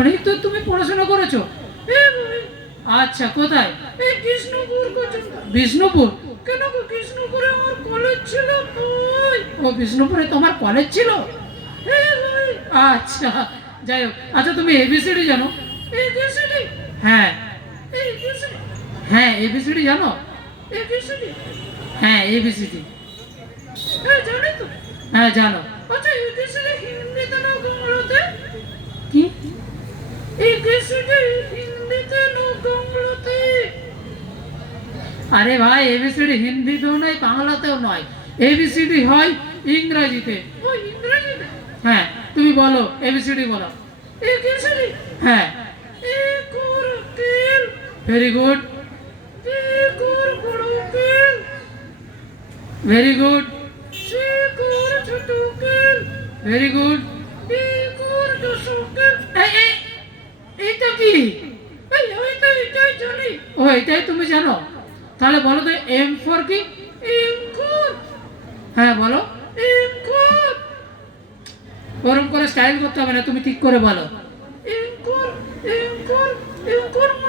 অনেক তো তুমি পড়াশোনা করেছো। আচ্ছা, কোথায়? এই কৃষ্ণপুর। বিষ্ণুপুর? কেন গো, কৃষ্ণপুরে আমার কলেজ ছিল কই? ও, বিষ্ণুপুরে তোমার কলেজ ছিল? আচ্ছা, যাই হোক। আচ্ছা, তুমি এবিসিডি জানো? এবিসিডি? হ্যাঁ। এবিসিডি? হ্যাঁ, এবিসিডি জানো? এবিসিডি? হ্যাঁ, এবিসিডি। হ্যাঁ, জানি তো। হ্যাঁ, জানো। আচ্ছা, এবিসিডি হিন্দিতে না বাংলাতে? কি? এবিসিডি হিন্দিতে না বাংলাতে? আরে ভাই, এবিসিডি হিন্দিতেও নয়, বাংলাতেও নয়। এবিসিডি হয় ইংরেজিতে। ও, ইংরেজিতে? হ্যাঁ, তুমি বলো, এবিসিডি বলো। এবিসিডি? হ্যাঁ। A for apple. Very good. B for বড় apple. Very good. C for ছোট apple. Very good. D for ছোট আপেল। এইটা কি? আমি তো এটাই জানি। ও, এটাই তুমি জানো? তাহলে বলো তো, এম ফর কি? M for? হ্যাঁ, বলো। M for. ওরকম করে স্টাইল করতে হবে না, তুমি ঠিক করে বলো। M for. M for. M for.